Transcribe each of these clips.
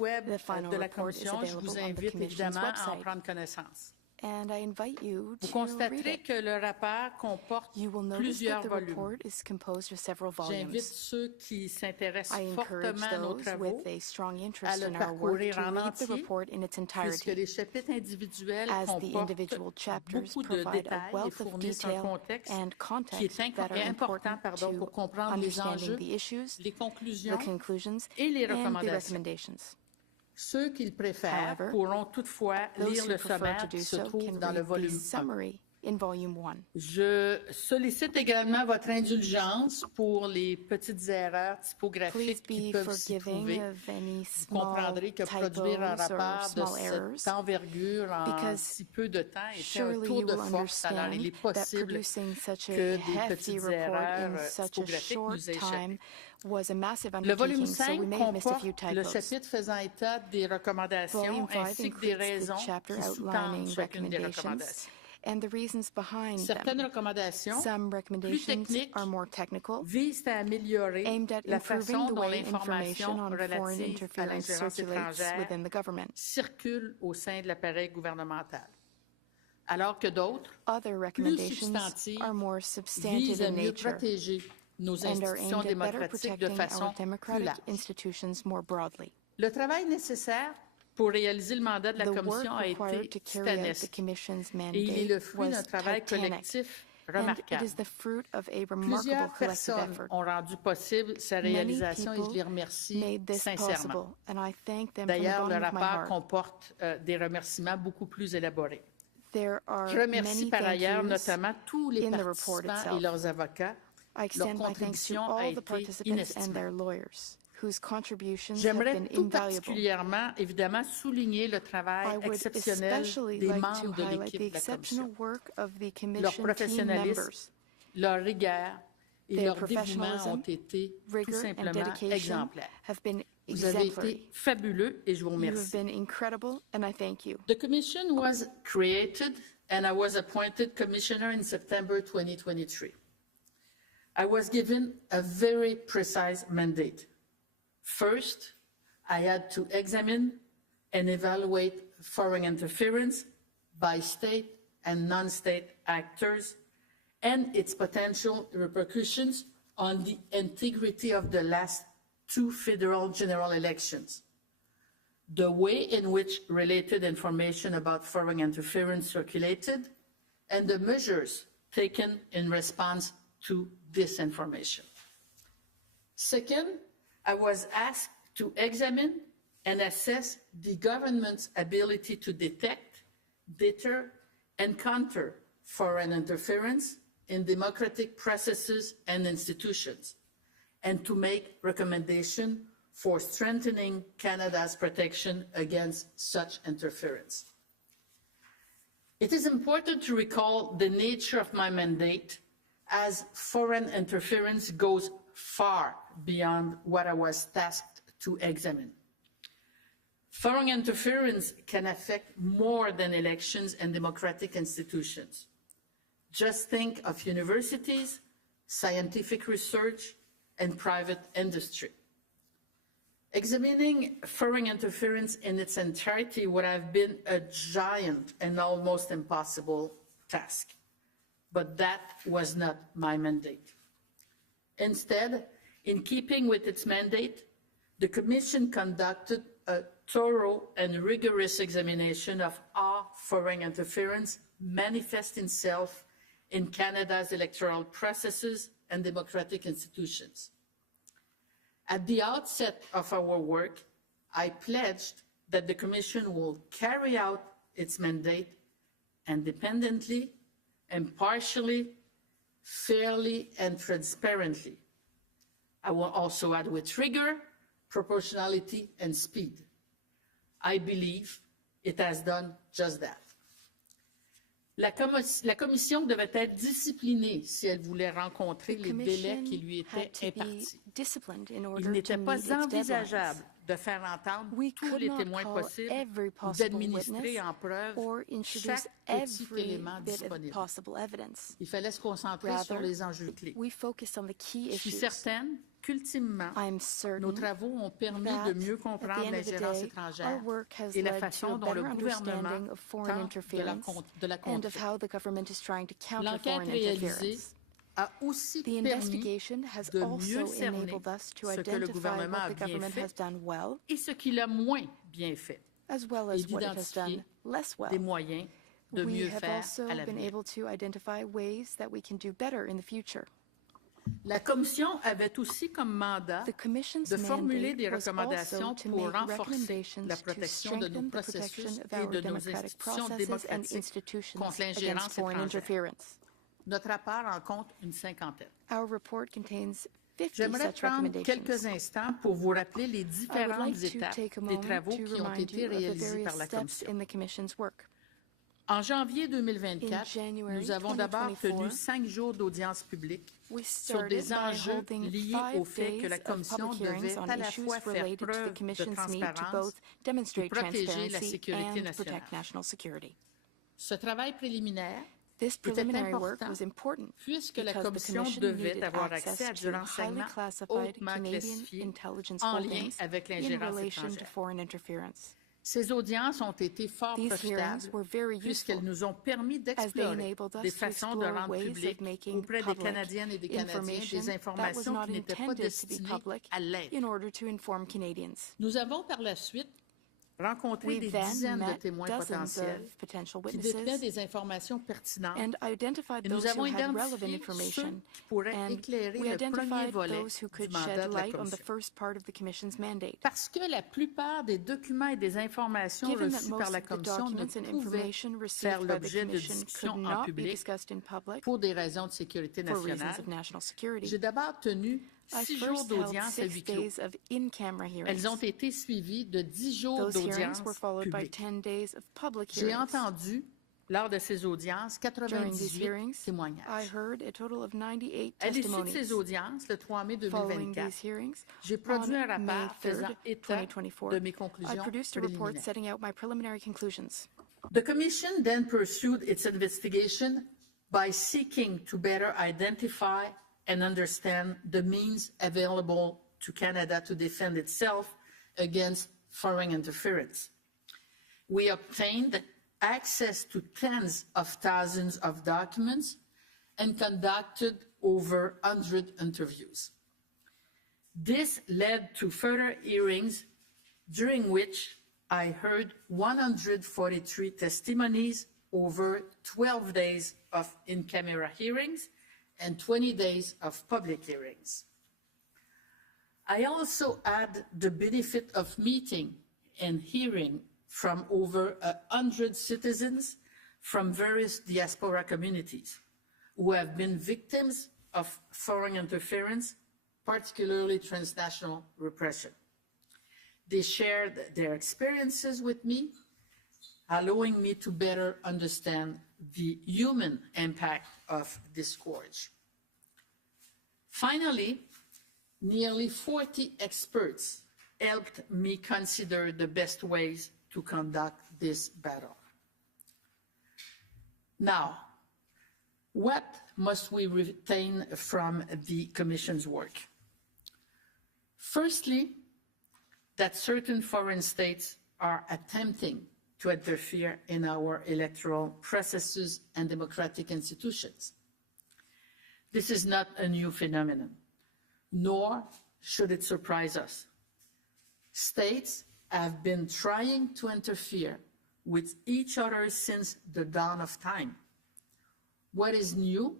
web The final de la report is Commission. Je available vous on the invite Commission's évidemment à en website. prendre connaissance. And I invite you Vous to read constaterez it. que le rapport comporte You will notice plusieurs that the volumes. report is composed of several J'invite volumes. ceux qui s'intéressent I encourage fortement à nos those travaux with a strong à interest le in our work parcourir to en read the entier, report in its puisque entirety, les chapitres individuels as the comportent individual chapters beaucoup de provide a détails et wealth of fournissent un detail contexte and qui context est that are important important pour to comprendre les understanding enjeux, the issues, les the conclusions conclusions, et les and the recommandations. recommendations. Ceux qui le préfèrent However, pourront toutefois Those lire who le prefer to sommaire do qui se so trouve can dans le read the volume 1. summary in Volume 1. Je sollicite également votre indulgence pour les petites erreurs Please typographiques qui be peuvent s'y forgiving trouver. of any Vous small comprendrez que produire un typos or rapport de small errors, cette envergure en because si peu de temps était un surely tour you de will force. Alors, understand il est that possible producing such que a des hefty petites report erreurs in such a typographiques short nous time échappent. was a massive Le volume undertaking, so 5 we may have missed a few comporte le typos. chapitre faisant état des recommandations Volume 5 ainsi que des includes the raisons chapter qui sous-tendent outlining chacune des recommendations recommandations. and the reasons behind Certaines them. recommandations Some plus recommendations techniques are more technical, visent à améliorer aimed at la improving façon the dont way information l'information on foreign relative à interference l'ingérence circulates étrangère within the government. circule au sein de l'appareil gouvernemental, alors que d'autres, Other plus recommendations substantives, are more visent substantive à in mieux nature protéger nos and are institutions aimed at better démocratiques de protecting façon our plus democratic large. institutions more broadly. Le travail nécessaire pour réaliser le mandat de la The work Commission a required été to carry out the titanesque Commission's et il est mandate le fruit d'un was travail titanic, collectif and it remarquable. is the fruit of a remarkable Plusieurs collective personnes effort. ont rendu possible sa Many réalisation et je people les remercie made this sincèrement. possible, and I thank them from the D'ailleurs, le bottom of my rapport heart. comporte des remerciements beaucoup plus élaborés. There are Je remercie many par thank ailleurs yous notamment tous les in the report participants et itself. leurs avocats. I extend Leur my thanks to contribution a all the été participants and inestimable. their lawyers, whose contributions have J'aimerais been tout invaluable. particulièrement, évidemment, souligner le travail I would exceptionnel especially des like to membres de highlight the l'équipe de la exceptional Commission. work of the Leur Commission team professionnalisme, members. leur rigueur et Their leur dévouement professionalism, ont été tout rigor, and simplement dedication exemplaires. have been Vous avez exemplary. été fabuleux et je vous You have remercie. been incredible, and I thank you. The Commission was created and I was appointed Commissioner in September 2023. I was given a very precise mandate. First, I had to examine and evaluate foreign interference by state and non-state actors and its potential repercussions on the integrity of the last two federal general elections, the way in which related information about foreign interference circulated, and the measures taken in response to disinformation. Second, I was asked to examine and assess the government's ability to detect, deter, and counter foreign interference in democratic processes and institutions, and to make recommendations for strengthening Canada's protection against such interference. It is important to recall the nature of my mandate, as foreign interference goes far beyond what I was tasked to examine. Foreign interference can affect more than elections and democratic institutions. Just think of universities, scientific research, and private industry. Examining foreign interference in its entirety would have been a giant and almost impossible task, but that was not my mandate. Instead, in keeping with its mandate, the Commission conducted a thorough and rigorous examination of how foreign interference manifests itself in Canada's electoral processes and democratic institutions. At the outset of our work, I pledged that the Commission will carry out its mandate independently, impartially, fairly, and transparently. I will also add with rigor, proportionality, and speed. I believe it has done just that. La Commission devait être disciplinée si elle voulait rencontrer les délais qui lui étaient impartis. Il n'était pas envisageable de faire entendre tous les témoins possibles ou d'administrer en preuve chaque petit élément disponible. Il fallait se concentrer sur les enjeux clés. Je suis certaine qu'ultimement, I'm nos certain travaux ont permis that de mieux at the comprendre end of the l'ingérence day, our étrangère work has et la led to façon a dont le better gouvernement understanding of foreign tente interference de la and of contrer. how the government is trying to counter L'enquête foreign réalisée interference. a aussi The permis investigation has de mieux also cerner enabled us to ce que le identify gouvernement what a the bien government has fait done well, et ce qu'il a moins bien fait, as well et as what it has d'identifier done less des well. moyens de We mieux have faire also à been l'avenir. able to identify ways that we can do better in the future. La Commission avait aussi comme mandat The Commission's de formuler des mandate was recommandations also to pour make renforcer recommendations la to protection de nos strengthen the processus protection of et our de nos democratic institutions processes and démocratiques institutions contre against l'ingérence foreign étrangère. interference. Notre rapport en compte une cinquantaine. Our report contains 50 J'aimerais such prendre quelques recommendations. instants pour vous rappeler les I would différentes like to étapes take a des moment travaux to qui ont remind été you of the réalisés various par la steps Commission. in the Commission's work. En janvier In 2024, January nous avons d'abord 2024, tenu 5 jours d'audience publique We sur started des by enjeux holding liés au 5 fait que la days of Commission public hearings devait on à la issues fois faire related to the preuve de Commission's need to transparence both et demonstrate protéger la transparency sécurité and nationale. protect national security. Ce travail préliminaire This était preliminary work important was important puisque la because the Commission Commission devait needed avoir accès à access du to highly renseignement classified hautement Canadian classifié intelligence en lien holdings avec in l'ingérence relation to étrangère. foreign interference. Ces audiences ont été fort These profitables hearings were very puisqu'elles useful nous ont permis as they d'explorer enabled des us to façons de explore rendre ways publiques of making auprès des public Canadiennes et des Canadiens information des that was informations not qui n'étaient pas intended to be destinées public à l'être. in order to inform Canadians. Nous avons par la suite rencontré We des then dizaines de met témoins dozens potentiels of potential qui détenaient witnesses des informations pertinentes and identified et nous those who avons had relevant identifié ceux information, qui pourraient and éclairer we le premier identified volet those who du could mandat shed de la light on the Commission. first part of the Commission's mandate. Parce que la plupart des documents et des informations Given that reçus par most la of the Commission ne documents and pouvaient information faire received by the l'objet de Commission discussions could en not be public discussed in public pour des raisons de sécurité for reasons nationale, of national security, j'ai d'abord tenu I 6 jours first held d'audience à 6 huis clos. days of in-camera hearings. Elles ont été suivies de 10 jours Those d'audience hearings were followed by publique. 10 days of public J'ai hearings. entendu, lors de ces audiences, During these 98 hearings, I témoignages. heard a total of 98 À l'issue de testimonies. ces audiences, le 3 mai Following 2024, these hearings, j'ai produit un on May rapport 3rd, faisant état 2024, de mes I conclusions produced a report préliminaires. setting out my preliminary conclusions. The Commission then pursued its investigation by seeking to better identify and understand the means available to Canada to defend itself against foreign interference. We obtained access to tens of thousands of documents and conducted over 100 interviews. This led to further hearings during which I heard 143 testimonies over 12 days of in-camera hearings and 20 days of public hearings. I also had the benefit of meeting and hearing from over 100 citizens from various diaspora communities who have been victims of foreign interference, particularly transnational repression. They shared their experiences with me, allowing me to better understand the human impact of this scourge. Finally, nearly 40 experts helped me consider the best ways to conduct this battle. Now, what must we retain from the Commission's work? Firstly, that certain foreign states are attempting to interfere in our electoral processes and democratic institutions. This is not a new phenomenon, nor should it surprise us. States have been trying to interfere with each other since the dawn of time. What is new,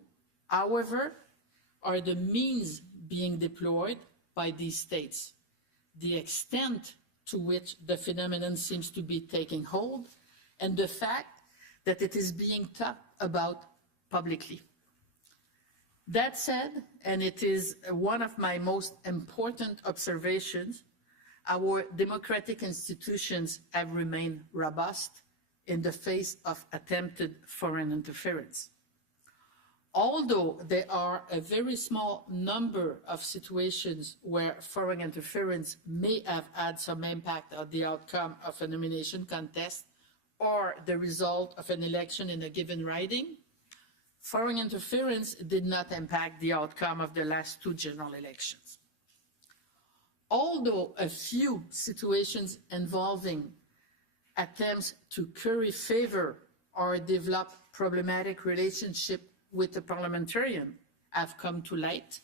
however, are the means being deployed by these states, the extent to which the phenomenon seems to be taking hold, and the fact that it is being talked about publicly. That said, and it is one of my most important observations, our democratic institutions have remained robust in the face of attempted foreign interference. Although there are a very small number of situations where foreign interference may have had some impact on the outcome of a nomination contest or the result of an election in a given riding, foreign interference did not impact the outcome of the last 2 general elections. although a few situations involving attempts to curry favor or develop problematic relationship with a parliamentarian have come to light,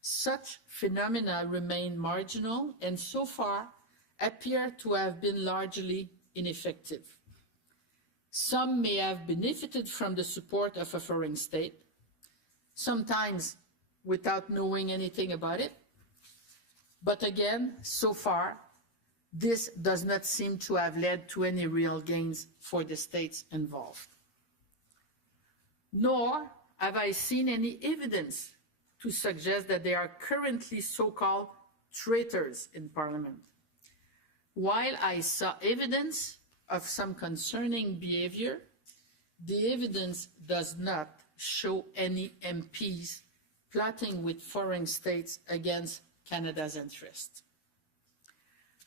such phenomena remain marginal and so far appear to have been largely ineffective. Some may have benefited from the support of a foreign state, sometimes without knowing anything about it. But again, so far, this does not seem to have led to any real gains for the states involved. Nor have I seen any evidence to suggest that there are currently so-called traitors in Parliament. While I saw evidence of some concerning behavior, the evidence does not show any MPs plotting with foreign states against Canada's interests.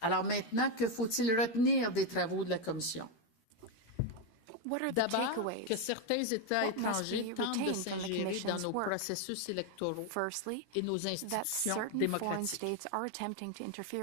Alors maintenant, que faut-il retenir des travaux de la Commission? D'abord, que certains États étrangers tentent de s'ingérer dans nos processus électoraux et nos institutions démocratiques.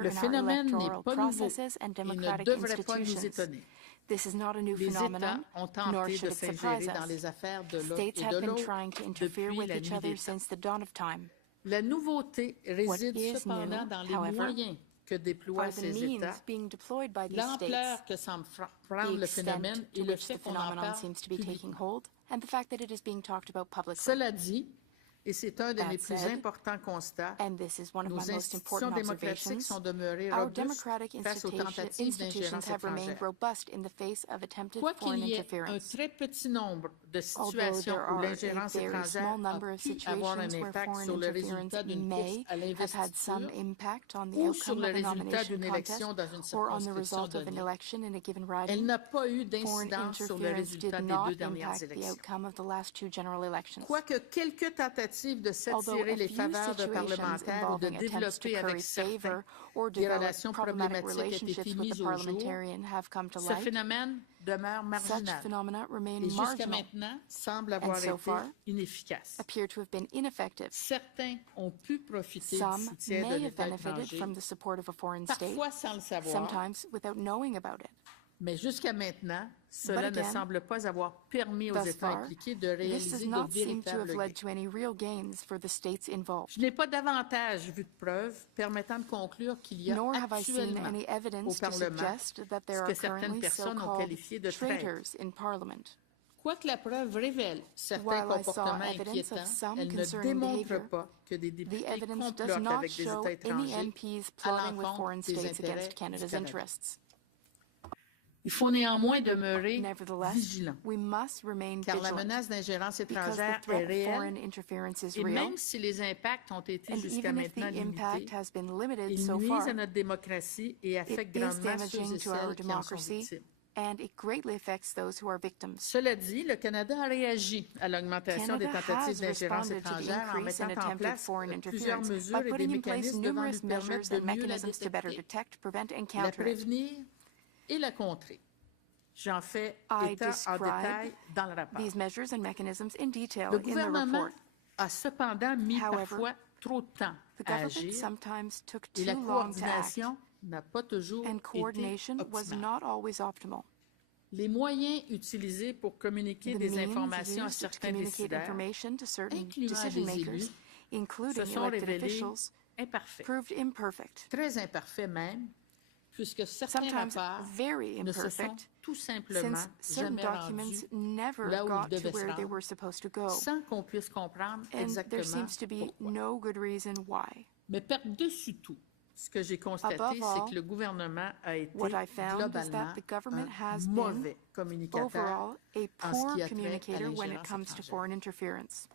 Le phénomène n'est pas nouveau et ne devrait pas nous étonner. This is not a new Les phenomenon, États ont nor tenté should de it surprise s'ingérer dans us. les affaires de l'un States et have de been l'autre trying to interfere depuis with la each nuit other des temps. since the dawn of time. La nouveauté réside is cependant new, dans les however, moyens que déploient Are the ces means États, being deployed by these states, l'ampleur que semble prendre the le extent phénomène to et le which fait the qu'on en phenomenon parle seems to be taking publiquement. hold, and the fact that it is being talked about publicly. Cela dit, et c'est un de That mes plus said, importants constats, And this is one of nos my most institutions important démocratiques observations, sont demeurées our robustes democratic face aux tentatives institutions d'ingérence have remained étrangère. robust in the face of attempted Quoi foreign qu'il y ait un interference. très petit nombre de Although situations there où are l'ingérence a very étrangère small number a of pu avoir un situations where impact foreign sur le interference résultat d'une course may à have had some l'investiture impact on the ou sur outcome le of a résultat nomination d'une contest élection dans une or on the circonscription result of an donnée, election in a given elle riding, n'a pas eu foreign d'incidence sur le interference résultat did des not deux dernières impact the élections. outcome of the last two general elections. Quoique quelques tentatives de Although s'attirer a les few faveurs de situations parlementaires ou de involving attempts to développer curry avec certains favor or des develop relations problematic problématiques aient été relationships with mises the au jour, parliamentarian have come to ce light, phénomène demeure such marginal phenomena remain et jusqu'à marginal, maintenant semble avoir so été far, inefficace. appear to have been ineffective. Certains ont pu profiter du Some soutien d'un may have État benefited étranger, from the support of a foreign state, parfois sans le savoir, sometimes without knowing about it. mais jusqu'à maintenant, cela But ne again, semble pas avoir permis aux Thus États far, impliqués de this réaliser does de not seem to have véritables led gains. to any real gains for the states involved. Je n'ai pas davantage vu de preuves permettant de conclure qu'il y a Nor have I seen actuellement any au evidence to Parlement suggest that there ce are que certaines currently personnes ont so-called qualifié de traîtres. traitors in Parliament. Quoique la preuve révèle certains While I saw comportements evidence of inquiétants, some elle ne concerning démontre behavior, pas que des The députés evidence does complotent not avec des show États any étrangers MPs à plotting with l'encontre foreign des states intérêts against du Canada's Canada. interests. Il faut néanmoins demeurer Nevertheless, vigilant, we must remain car la vigilant menace d'ingérence because the étrangère est threat of foreign réelle interference is et real, même si les impacts ont été and jusqu'à even if the maintenant impact limités, has been limited ils so nuisent far, à notre démocratie et it affectent is grandement ceux damaging et to our celles qui en sont democracy, victimes. and it greatly affects those who are victims. Cela dit, le Canada a réagi à l'augmentation des Canada tentatives has d'ingérence responded to the étrangère en increase in mettant en attempted place foreign plusieurs interference by mesures et des putting in place mécanismes devant numerous nous permettre measures de and mieux la mechanisms to better détecter, detect, prevent, and la counter it. prévenir et la contrer. J'en fais I état en describe détail dans le rapport. these measures and mechanisms in detail Le in the gouvernement report. a cependant mis However, parfois trop de temps The à government agir sometimes took et too la long to act, coordination n'a pas toujours and été coordination was optimale. not always optimal. Les moyens utilisés pour communiquer The des means informations à used to certains communicate décideurs, information to certain incluant decision des makers, élus, se including sont elected révélés officials, imparfaits, proved imperfect, très imparfaits même, puisque certains sometimes rapports very ne se sont imperfect, tout simplement since certain jamais documents rendus never là où ils got to devaient se where they rendre, were supposed to go, sans qu'on puisse comprendre and there exactement seems to be pourquoi. no good reason why. Mais par-dessus tout, ce que j'ai constaté, Above all, c'est que le gouvernement a été what I found is globalement that the government un has been mauvais communicateur overall a en ce poor qui a trait à communicator when it l'ingérence comes to étrangère. foreign interference.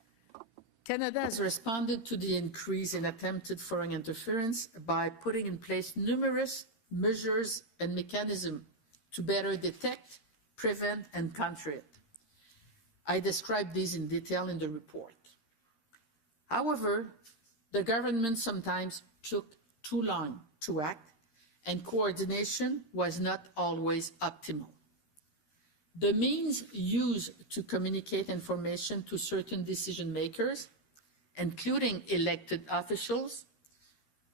Canada has responded to the increase in attempted foreign interference by putting in place numerous measures and mechanisms to better detect, prevent, and counter it. I describe these in detail in the report. However, the government sometimes took too long to act, and coordination was not always optimal. The means used to communicate information to certain decision makers, including elected officials,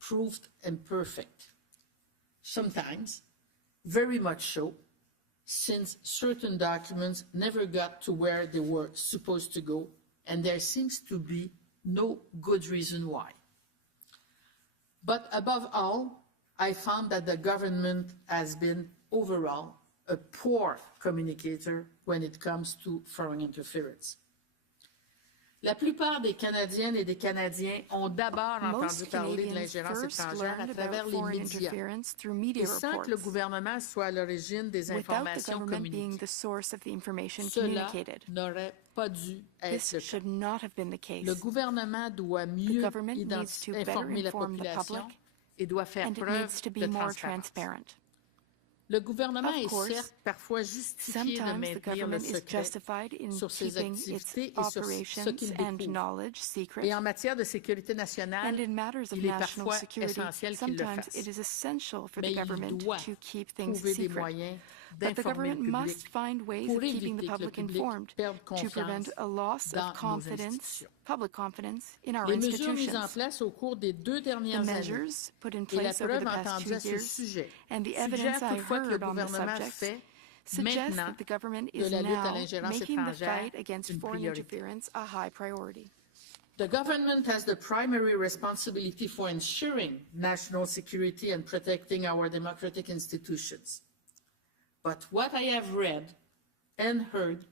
proved imperfect. Sometimes, very much so, since certain documents never got to where they were supposed to go, and there seems to be no good reason why. But above all, I found that the government has been overall a poor communicator when it comes to foreign interference. La plupart des Canadiennes et des Canadiens ont d'abord entendu parler de l'ingérence étrangère à travers les médias, et sans que le gouvernement soit à l'origine des informations communiquées. Cela n'aurait pas dû être le cas. Le gouvernement doit mieux informer la population et doit faire preuve de transparence. Le gouvernement est certes parfois justifié de maintenir le secret sur ses activités et sur ce qu'il découvre. Et en matière de sécurité nationale, il est parfois essentiel qu'il le fasse. Mais il doit trouver des moyens d'informer le public pour éviter que le public perde confiance dans nos institutions. Les mesures mises en place au cours des 2 dernières années et la preuve entendue à ce sujet suggèrent toutefois que le gouvernement fait maintenant de la lutte à l'ingérence étrangère une priorité. The government has the primary responsibility for ensuring national security and protecting our democratic institutions. But what I have read and heard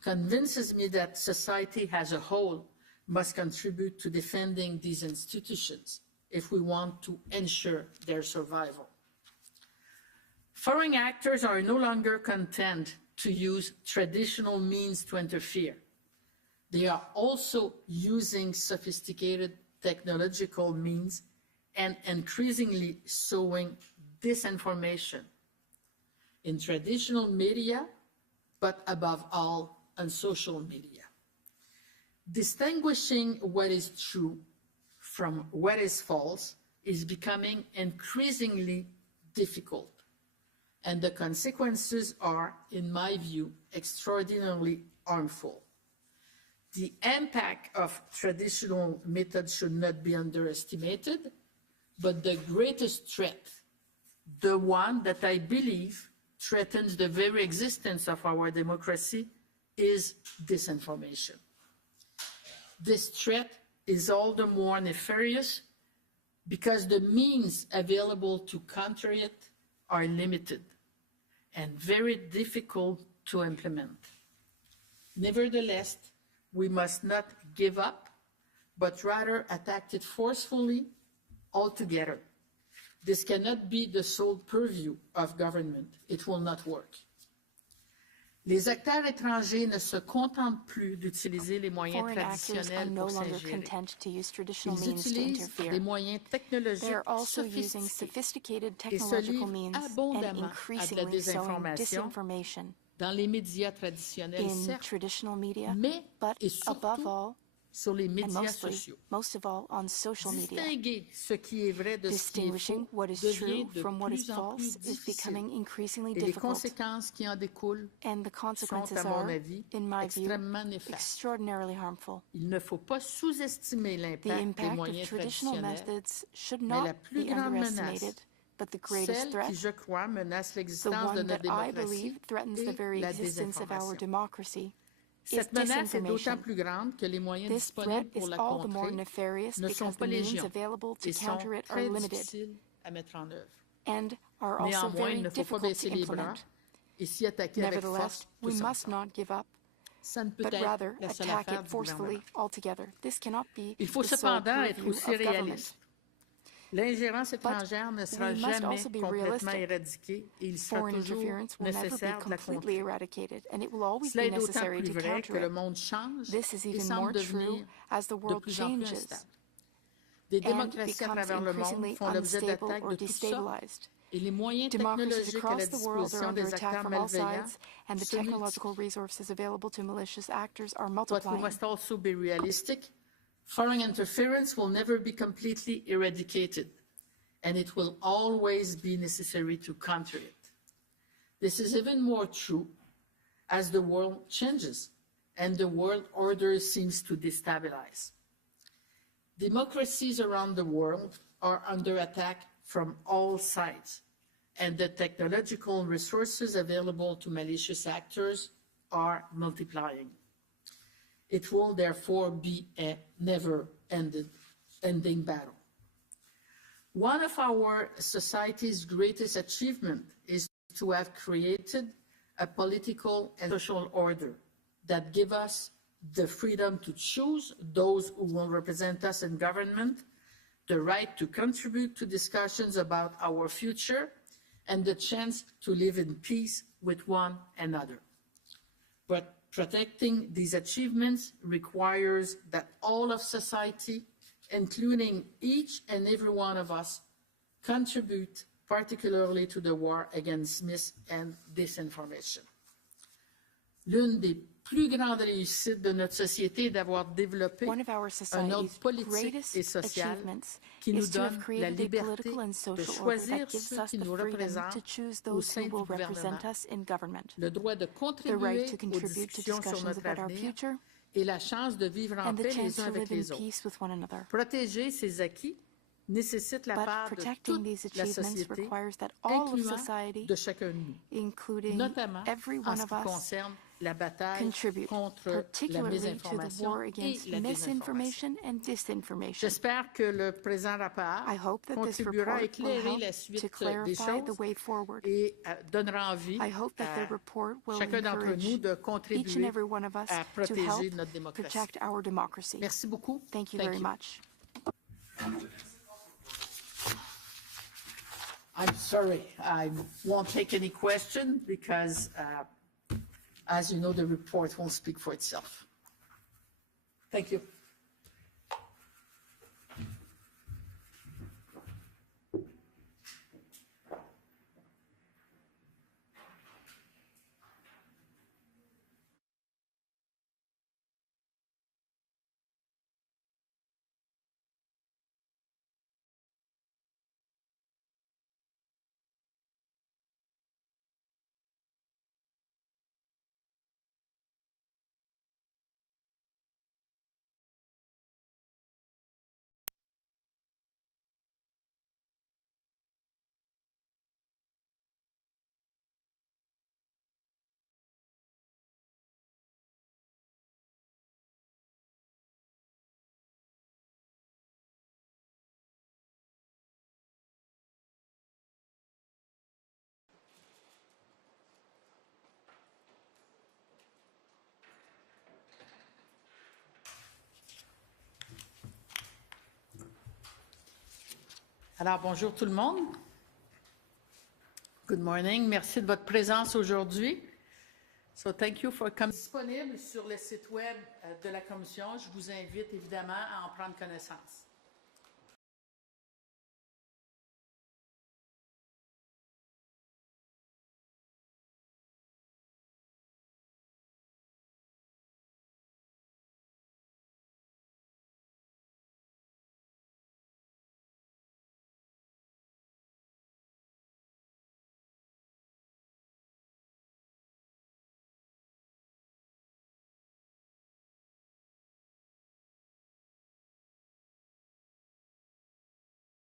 convinces me that society as a whole must contribute to defending these institutions if we want to ensure their survival. Foreign actors are no longer content to use traditional means to interfere. They are also using sophisticated technological means and increasingly sowing disinformation in traditional media, but above all, on social media. Distinguishing what is true from what is false is becoming increasingly difficult, and the consequences are, in my view, extraordinarily harmful. The impact of traditional methods should not be underestimated, but the greatest threat, the one that I believe threatens the very existence of our democracy, is disinformation. This threat is all the more nefarious because the means available to counter it are limited and very difficult to implement. Nevertheless, we must not give up, but rather attack it forcefully altogether. This cannot be the sole purview of government. It will not work. Les acteurs étrangers ne se contentent plus d'utiliser les moyens traditionnels pour s'ingérer. Ils utilisent des moyens technologiques sophistiqués et se livrent abondamment à de la désinformation dans les médias traditionnels, certes, mais et surtout sur les médias sociaux. Distinguer ce qui est vrai de ce qui est faux devient de plus en plus difficile. Et les conséquences qui en découlent sont, à mon avis, extrêmement néfastes. Il ne faut pas sous-estimer l'impact des moyens traditionnels, mais la plus grande menace, celle qui, je crois, menace l'existence de notre démocratie et la désinformation. Cette menace est d'autant plus grande que les moyens disponibles pour la contrer ne sont pas légion et sont très difficiles à mettre en œuvre. Néanmoins, il ne faut pas baisser les bras et s'y attaquer avec force tout simplement. Ça ne peut être la seule affaire du gouvernement. Il faut cependant être aussi réaliste. L'ingérence étrangère ne sera jamais complètement éradiquée et il sera toujours nécessaire de la contrer. Cela est d'autant plus vrai que le monde change et semble devenir de plus en plus instable. Des démocraties à travers le monde font l'objet d'attaques de toutes sortes et les moyens technologiques à la disposition des acteurs malveillants se multiplient. But we must also be realistic. Foreign interference will never be completely eradicated, and it will always be necessary to counter it. This is even more true as the world changes and the world order seems to destabilize. Democracies around the world are under attack from all sides, and the technological resources available to malicious actors are multiplying. It will therefore be a never-ending battle. One of our society's greatest achievements is to have created a political and social order that give us the freedom to choose those who will represent us in government, the right to contribute to discussions about our future, and the chance to live in peace with one another. But protecting these achievements requires that all of society, including each and every one of us, contribute particularly to the war against mis- and disinformation. L'une des plus grandes réussites de notre société est d'avoir développé One of our un ordre society's politique greatest et social achievements qui nous is to have donne la created a liberté political and de social order choisir that gives ceux us qui the nous freedom to représentent choose au those sein who du will gouvernement, represent us in government, le droit de the contribuer right to aux contribute to discussions sur discussions notre about our avenir future, et la chance de vivre en and the paix chance les uns to avec live in les autres. peace with one another. Protéger ces acquis nécessite la But part de protecting toute these la achievements société, requires that all of incluant society, de chacun de nous, including notamment every en one ce of qui us, concerne la bataille contribute, contre la particularly to the mésinformation war et against la désinformation. misinformation and disinformation. J'espère que le présent rapport I hope that this contribuera à report will éclairer help la to suite des clarify the choses way forward. et donnera envie I hope that the à report will chacun d'entre encourage nous de each and contribuer every one of us à to help protéger notre démocratie. protect our democracy. Merci beaucoup. Thank you very much. I'm sorry, I won't take any question because, as you know, the report won't speak for itself. Thank you. Alors, bonjour tout le monde. Good morning. Merci de votre présence aujourd'hui. So, thank you for coming. Disponible sur le site web de la Commission. Je vous invite évidemment à en prendre connaissance.